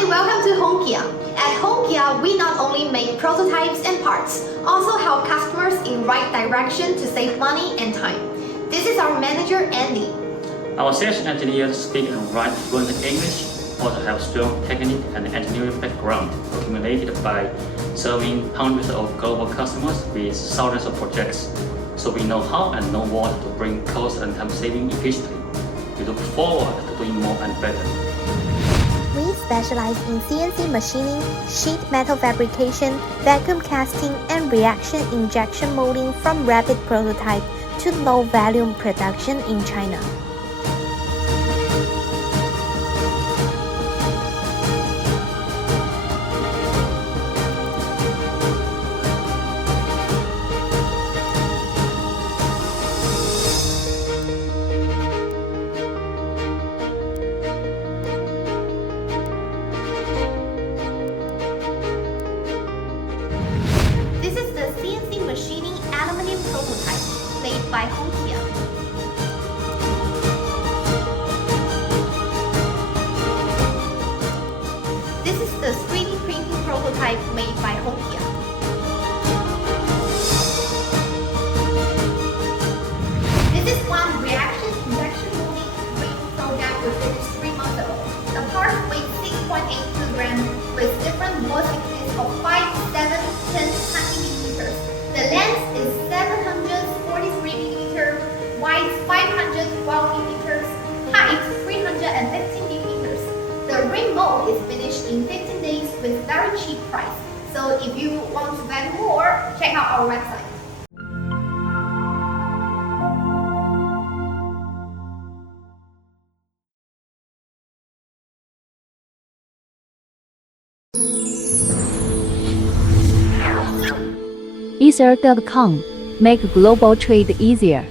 Hi, welcome to Honkia. At Honkia, we not only make prototypes and parts, also help customers in right direction to save money and time. This is our manager, Andy. Our sales engineers speak and write fluent English, also have strong technical and engineering background accumulated by serving hundreds of global customers with thousands of projects. So we know how and know what to bring cost and time saving efficiently. We look forward to doing more and better. We specialize in CNC machining, sheet metal fabrication, vacuum casting, and reaction injection molding from rapid prototype to low-volume production in China. This is the CNC machining aluminum prototype made by Honkia. This is the 3D printing prototype made by Honkia. This is one reaction injection molding ring program we finished 3 months ago. The part weighs 6.8 kilograms with different wall thickness of 5, 7, 10, 20 millimeters. The length is 743 millimeters, wide 512 millimeters, height 315 millimeters. The ring mold is finished in 15 days with very cheap price. So if you want to learn more, check out our website. Ether.com. Make global trade easier.